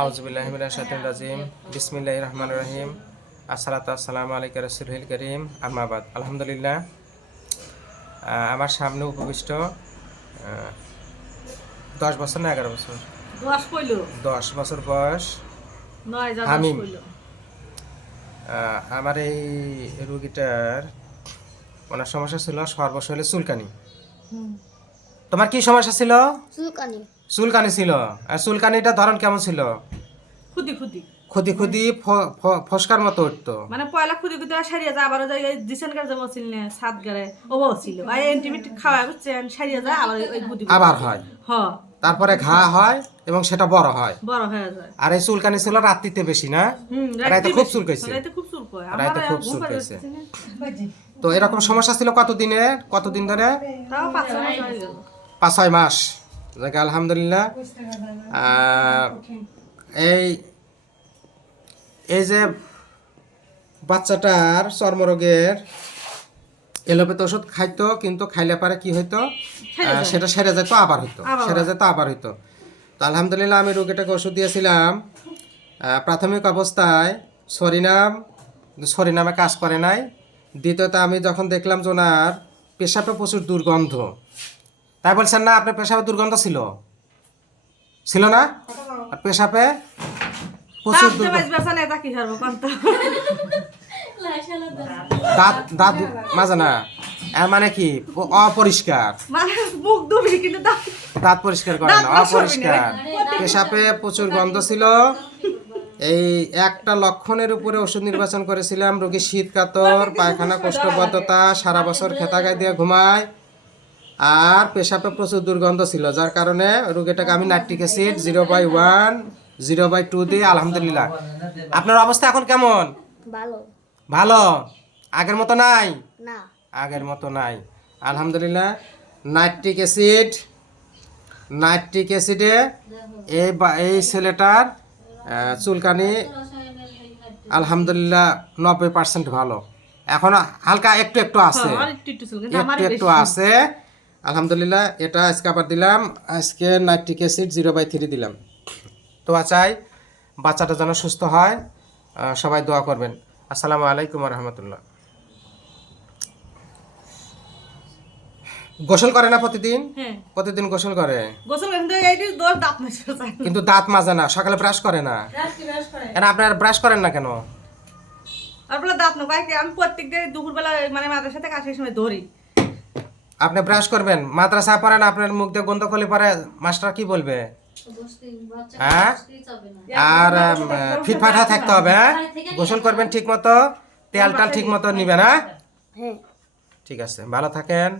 আউযুবিল্লাহি মিনাশ শাইতানির রাজিম বিসমিল্লাহির রহমানির রহিম আসসালাতু আসসালামু আলাইকা রাসূলুল কারীম আম্মা বাদ। আলহামদুলিল্লাহ, আমার সামনে উপবিষ্ট 10 বছর না 11 বছর 10 বছর বয়স হামিম। আমার এই রোগীটার ওনার সমস্যা ছিল সর্বশরীরে চুলকানি। তোমার কি সমস্যা ছিল? চুলকানি ছিল। আর চুলকানিটা ধরন কেমন ছিল? খুদি খুদি ফসকার মতো উঠতো, মানে পয়লা খুদি খুদি সারিয়া যায়, আবার যায় ডিসেন্টার যেমন ছিল না সাত গারে ওও ছিল, আর অ্যান্টিবায়োটিক খাওয়া বুঝছেন সারিয়া যায়, আবার ওই খুদি আবার হয়। হ্যাঁ, তারপরে ঘা হয় এবং সেটা বড় হয় হয়ে যায়। আর এই চুলকানি ছিল রাত্রিতে বেশি না? রাতে খুব চুলকাইছে, রাতে খুব চুলকাইছে। তো এরকম সমস্যা ছিল কতদিন ধরে? তাও 5-6 মাস হয়ে গেল। 5-6 মাস। যাক আলহামদুলিল্লাহ। এই যে বাচ্চাটার চর্মরোগের এলোপ্যাথি ওষুধ খাইতো, কিন্তু খাইলে পারে কি হইতো, সেটা সেরে যেত আবার হইতো। তো আলহামদুলিল্লাহ আমি রোগীটাকে ওষুধ দিয়েছিলাম প্রাথমিক অবস্থায় সরিনামে কাজ করে নাই। দ্বিতীয়ত আমি যখন দেখলাম যে ওনার পেশাবে প্রচুর দুর্গন্ধ, তাই বলছেন না আপনার পেশাবে দুর্গন্ধ ছিল না? আর পেশাবে প্রচুর দাঁত মাজে না, মানে কি অপরিষ্কার, দাঁত পরিষ্কার করে না, অপরিষ্কার। পেশাবে প্রচুর গন্ধ ছিল। এই একটা লক্ষণের উপরে ওষুধ নির্বাচন করেছিলাম। রোগী শীত কাতর, পায়খানা কোষ্ঠবদ্ধতা, সারা বছর খেতা গায়ে দিয়ে ঘুমায়, আর পেশাবে প্রচুর দুর্গন্ধ ছিল, যার কারণে রোগীটাকে আমি নাইট্রিক অ্যাসিড 0/1 0/2 দিয়ে আলহামদুলিল্লাহ। আপনার অবস্থা এখন কেমন? ভালো। আগের মতো নাই? না, আগের মতো নাই আলহামদুলিল্লাহ। নাইট্রিক অ্যাসিডে এই ছেলেটার চুলকানি আলহামদুলিল্লাহ 90% ভালো। এখন হালকা একটু আছে আলহামদুলিল্লাহ। এটা আজকে আবার দিলাম, আজকে নাইট্রিক অ্যাসিড 0/3 দিলাম। তো চাই বাচ্চাটা যেন সুস্থ হয়, সবাই দোয়া করবেন। আসসালামু আলাইকুম ওয়া রাহমাতুল্লাহ। গোসল করে না প্রতিদিন? প্রতিদিন গোসল করে, কিন্তু দাঁত মাজে না, সকালে ব্রাশ করে না। আপনার ব্রাশ করেন না কেন? আমি প্রত্যেকদিন দুপুরবেলা মানে মাদ্রাসা থেকে আসার সময় ধরি। আপনি ব্রাশ করবেন, মাদ্রাসা পড়েন, আপনার মুখ দিয়ে গন্ধ খলি পরে মাস্টার কি বলবে? হ্যাঁ, আর ফিটফাটা থাকতে হবে। গোসল করবেন ঠিক মতো, তেল ঠিক মতো নিবেন। হ্যাঁ, ঠিক আছে, ভালো থাকেন।